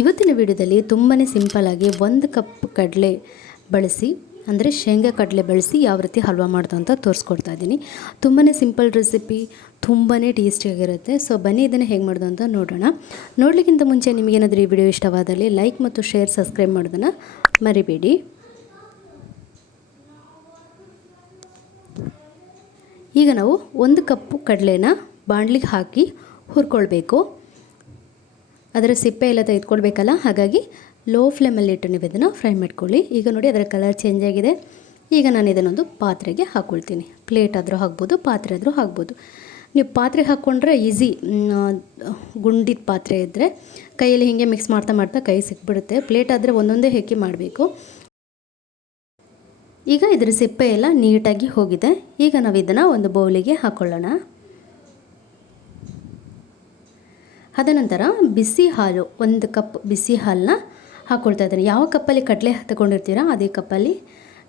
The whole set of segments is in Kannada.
ಇವತ್ತಿನ ವಿಡಿಯೋದಲ್ಲಿ ತುಂಬಾ ಸಿಂಪಲ್ಲಾಗಿ 1 ಕಪ್ ಕಡಲೆ ಬಳಸಿ ಅಂದರೆ ಶೇಂಗಾ ಕಡಲೆ ಬಳಸಿ ಯಾವ ರೀತಿ ಹಲ್ವಾ ಮಾಡೋದು ಅಂತ ತೋರಿಸ್ಕೊಡ್ತಾ ಇದ್ದೀನಿ. ತುಂಬಾ ಸಿಂಪಲ್ ರೆಸಿಪಿ, ತುಂಬಾ ಟೇಸ್ಟಿಯಾಗಿರುತ್ತೆ. ಸೊ ಬನ್ನಿ ಇದನ್ನು ಹೇಗೆ ಮಾಡೋದು ಅಂತ ನೋಡೋಣ. ನೋಡಲಿಕ್ಕಿಂತ ಮುಂಚೆ ನಿಮಗೇನಾದರೂ ಈ ವಿಡಿಯೋ ಇಷ್ಟವಾದಲ್ಲಿ ಲೈಕ್ ಮತ್ತು ಶೇರ್, ಸಬ್ಸ್ಕ್ರೈಬ್ ಮಾಡೋದನ್ನು ಮರಿಬೇಡಿ. ಈಗ ನಾವು 1 ಕಪ್ಪು ಕಡಲೆನ ಬಾಣಲಿಗೆ ಹಾಕಿ ಹುರ್ಕೊಳ್ಬೇಕು. ಅದರ ಸಿಪ್ಪೆ ಎಲ್ಲ ತೆಗೆದುಕೊಳ್ಬೇಕಲ್ಲ, ಹಾಗಾಗಿ ಲೋ ಫ್ಲೇಮಲ್ಲಿ ಇಟ್ಟು ನೀವು ಇದನ್ನು ಫ್ರೈ ಮಾಡ್ಕೊಳ್ಳಿ. ಈಗ ನೋಡಿ ಅದರ ಕಲರ್ ಚೇಂಜ್ ಆಗಿದೆ. ಈಗ ನಾನು ಇದನ್ನೊಂದು ಪಾತ್ರೆಗೆ ಹಾಕ್ಕೊಳ್ತೀನಿ. ಪ್ಲೇಟ್ ಆದರೂ ಹಾಕ್ಬೋದು, ಪಾತ್ರೆ ಆದರೂ ಹಾಕ್ಬೋದು. ನೀವು ಪಾತ್ರೆಗೆ ಹಾಕ್ಕೊಂಡ್ರೆ ಈಸಿ. ಗುಂಡಿದ ಪಾತ್ರೆ ಇದ್ದರೆ ಕೈಯಲ್ಲಿ ಹೀಗೆ ಮಿಕ್ಸ್ ಮಾಡ್ತಾ ಕೈ ಸಿಕ್ಬಿಡುತ್ತೆ. ಪ್ಲೇಟ್ ಆದರೆ ಒಂದೊಂದೇ ಹಾಕಿ ಮಾಡಬೇಕು. ಈಗ ಇದರ ಸಿಪ್ಪೆ ಎಲ್ಲ ನೀಟಾಗಿ ಹೋಗಿದೆ. ಈಗ ನಾವು ಇದನ್ನು ಒಂದು ಬೌಲಿಗೆ ಹಾಕ್ಕೊಳ್ಳೋಣ. ಅದನಂತರ ಬಿಸಿ ಹಾಲು, 1 ಕಪ್ ಬಿಸಿ ಹಾಲನ್ನ ಹಾಕ್ಕೊಳ್ತಾ ಇದ್ದೀನಿ. ಯಾವ ಕಪ್ಪಲ್ಲಿ ಕಡಲೆ ತಗೊಂಡಿರ್ತೀರಾ ಅದೇ ಕಪ್ಪಲ್ಲಿ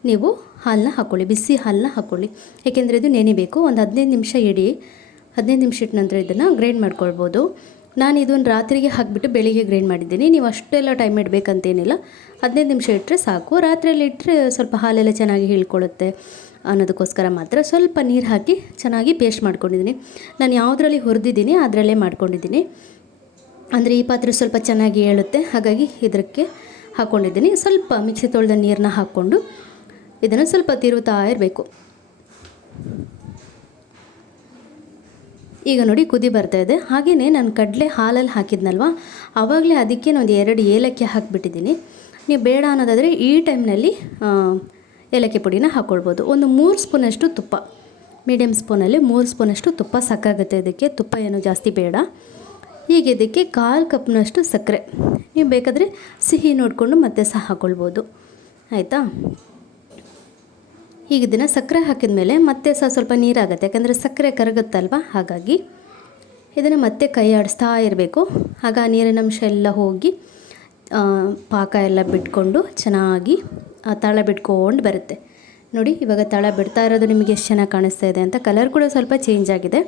ನೀವು ಹಾಲನ್ನ ಹಾಕ್ಕೊಳ್ಳಿ, ಬಿಸಿ ಹಾಲನ್ನ ಹಾಕ್ಕೊಳ್ಳಿ. ಏಕೆಂದರೆ ಇದು ನೆನೆಬೇಕು. ಒಂದು 15 ನಿಮಿಷ ಇಡಿ. 15 ನಿಮಿಷ ಇಟ್ಟ ನಂತರ ಇದನ್ನು ಗ್ರೈಂಡ್ ಮಾಡ್ಕೊಳ್ಬೋದು. ನಾನು ಇದನ್ನು ರಾತ್ರಿಗೆ ಹಾಕಿಬಿಟ್ಟು ಬೆಳಿಗ್ಗೆ ಗ್ರೈಂಡ್ ಮಾಡಿದ್ದೀನಿ. ನೀವು ಅಷ್ಟೆಲ್ಲ ಟೈಮ್ ಇಡಬೇಕಂತೇನಿಲ್ಲ. 15 ನಿಮಿಷ ಇಟ್ಟರೆ ಸಾಕು. ರಾತ್ರಿಯಲ್ಲಿ ಇಟ್ಟರೆ ಸ್ವಲ್ಪ ಹಾಲೆಲ್ಲ ಚೆನ್ನಾಗಿ ಹೀಳ್ಕೊಳ್ಳುತ್ತೆ ಅನ್ನೋದಕ್ಕೋಸ್ಕರ ಮಾತ್ರ ಸ್ವಲ್ಪ ನೀರು ಹಾಕಿ ಚೆನ್ನಾಗಿ ಪೇಸ್ಟ್ ಮಾಡ್ಕೊಂಡಿದ್ದೀನಿ. ನಾನು ಯಾವುದರಲ್ಲಿ ಹುರಿದಿದ್ದೀನಿ ಅದರಲ್ಲೇ ಮಾಡ್ಕೊಂಡಿದ್ದೀನಿ. ಅಂದರೆ ಈ ಪಾತ್ರೆ ಸ್ವಲ್ಪ ಚೆನ್ನಾಗಿ ಏಳುತ್ತೆ, ಹಾಗಾಗಿ ಇದಕ್ಕೆ ಹಾಕ್ಕೊಂಡಿದ್ದೀನಿ. ಸ್ವಲ್ಪ ಮಿಕ್ಸಿ ತೊಳೆದ ನೀರನ್ನ ಹಾಕ್ಕೊಂಡು ಇದನ್ನು ಸ್ವಲ್ಪ ತಿರುವುತ್ತಾ ಇರಬೇಕು. ಈಗ ನೋಡಿ ಕುದಿ ಬರ್ತಾ ಇದೆ. ಹಾಗೆಯೇ ನಾನು ಕಡಲೆ ಹಾಲಲ್ಲಿ ಹಾಕಿದ್ನಲ್ವ, ಆವಾಗಲೇ ಅದಕ್ಕೆ ಒಂದು 2 ಏಲಕ್ಕಿ ಹಾಕಿಬಿಟ್ಟಿದ್ದೀನಿ. ನೀವು ಬೇಡ ಅನ್ನೋದಾದರೆ ಈ ಟೈಮ್ನಲ್ಲಿ ಏಲಕ್ಕಿ ಪುಡಿನ ಹಾಕ್ಕೊಳ್ಬೋದು. ಒಂದು 3 ಸ್ಪೂನಷ್ಟು ತುಪ್ಪ, ಮೀಡಿಯಮ್ ಸ್ಪೂನಲ್ಲಿ 3 ಸ್ಪೂನಷ್ಟು ತುಪ್ಪ ಸಾಕಾಗುತ್ತೆ. ಇದಕ್ಕೆ ತುಪ್ಪ ಏನು ಜಾಸ್ತಿ ಬೇಡ. ಈಗ ಇದಕ್ಕೆ 1/4 ಕಪ್ನಷ್ಟು ಸಕ್ಕರೆ, ನೀವು ಬೇಕಾದರೆ ಸಿಹಿ ನೋಡಿಕೊಂಡು ಮತ್ತೆ ಸಹ ಹಾಕ್ಕೊಳ್ಬೋದು. ಆಯಿತಾ? ಈಗ ಇದನ್ನು ಸಕ್ಕರೆ ಹಾಕಿದ ಮೇಲೆ ಮತ್ತೆ ಸಹ ಸ್ವಲ್ಪ ನೀರಾಗುತ್ತೆ, ಯಾಕಂದರೆ ಸಕ್ಕರೆ ಕರಗುತ್ತಲ್ವ, ಹಾಗಾಗಿ ಇದನ್ನು ಮತ್ತೆ ಕೈ ಆಡಿಸ್ತಾ ಇರಬೇಕು. ಆಗ ನೀರಿನ ಅಂಶ ಎಲ್ಲ ಹೋಗಿ ಪಾಕ ಎಲ್ಲ ಬಿಟ್ಕೊಂಡು ಚೆನ್ನಾಗಿ ತಳ ಬಿಟ್ಕೊಂಡು ಬರುತ್ತೆ. ನೋಡಿ ಇವಾಗ ತಳ ಬಿಡ್ತಾ ಇರೋದು ನಿಮಗೆ ಎಷ್ಟು ಚೆನ್ನಾಗಿ ಕಾಣಿಸ್ತಾ ಇದೆ ಅಂತ. ಕಲರ್ ಕೂಡ ಸ್ವಲ್ಪ ಚೇಂಜ್ ಆಗಿದೆ.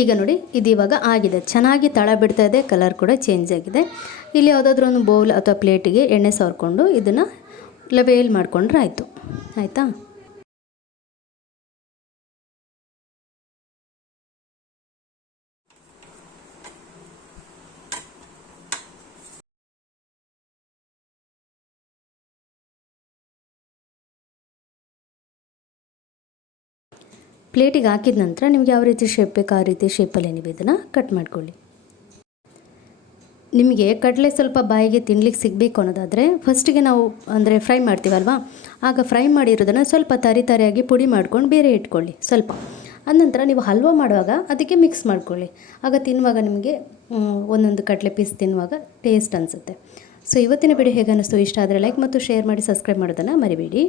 ಈಗ ನೋಡಿ ಇದು ಇವಾಗ ಆಗಿದೆ, ಚೆನ್ನಾಗಿ ತಳ ಬಿಡ್ತಾ ಇದೆ, ಕಲರ್ ಕೂಡ ಚೇಂಜ್ ಆಗಿದೆ. ಇಲ್ಲಿ ಯಾವುದಾದ್ರೂ ಒಂದು ಬೌಲ್ ಅಥವಾ ಪ್ಲೇಟಿಗೆ ಎಣ್ಣೆ ಸವರ್ಕೊಂಡು ಇದನ್ನು ಲೆವೆಲ್ ಮಾಡಿಕೊಂಡ್ರೆ ಆಯಿತು. ಆಯಿತಾ? ಪ್ಲೇಟಿಗೆ ಹಾಕಿದ ನಂತರ ನಿಮ್ಗೆ ಯಾವ ರೀತಿ ಶೇಪ್ ಬೇಕು ಆ ರೀತಿ ಶೇಪಲ್ಲಿ ನೀವು ಇದನ್ನು ಕಟ್ ಮಾಡ್ಕೊಳ್ಳಿ. ನಿಮಗೆ ಕಡಲೆ ಸ್ವಲ್ಪ ಬಾಯಿಗೆ ತಿನ್ಲಿಕ್ಕೆ ಸಿಗಬೇಕು ಅನ್ನೋದಾದರೆ ಫಸ್ಟಿಗೆ ನಾವು ಅಂದರೆ ಫ್ರೈ ಮಾಡ್ತೀವಲ್ವ, ಆಗ ಫ್ರೈ ಮಾಡಿರೋದನ್ನು ಸ್ವಲ್ಪ ತರಿಯಾಗಿ ಪುಡಿ ಮಾಡ್ಕೊಂಡು ಬೇರೆ ಇಟ್ಕೊಳ್ಳಿ ಸ್ವಲ್ಪ. ಆನಂತರ ನೀವು ಹಲ್ವಾ ಮಾಡುವಾಗ ಅದಕ್ಕೆ ಮಿಕ್ಸ್ ಮಾಡ್ಕೊಳ್ಳಿ. ಆಗ ತಿನ್ನುವಾಗ ನಿಮಗೆ ಒಂದೊಂದು ಕಡಲೆ ಪೀಸ್ ತಿನ್ನುವಾಗ ಟೇಸ್ಟ್ ಅನಿಸುತ್ತೆ. ಸೊ ಇವತ್ತಿನ ವಿಡಿಯೋ ಹೇಗೆ ಅನ್ನಿಸ್ತು? ಇಷ್ಟ ಆದರೆ ಲೈಕ್ ಮತ್ತು ಶೇರ್ ಮಾಡಿ, ಸಬ್ಸ್ಕ್ರೈಬ್ ಮಾಡೋದನ್ನು ಮರಿಬೇಡಿ.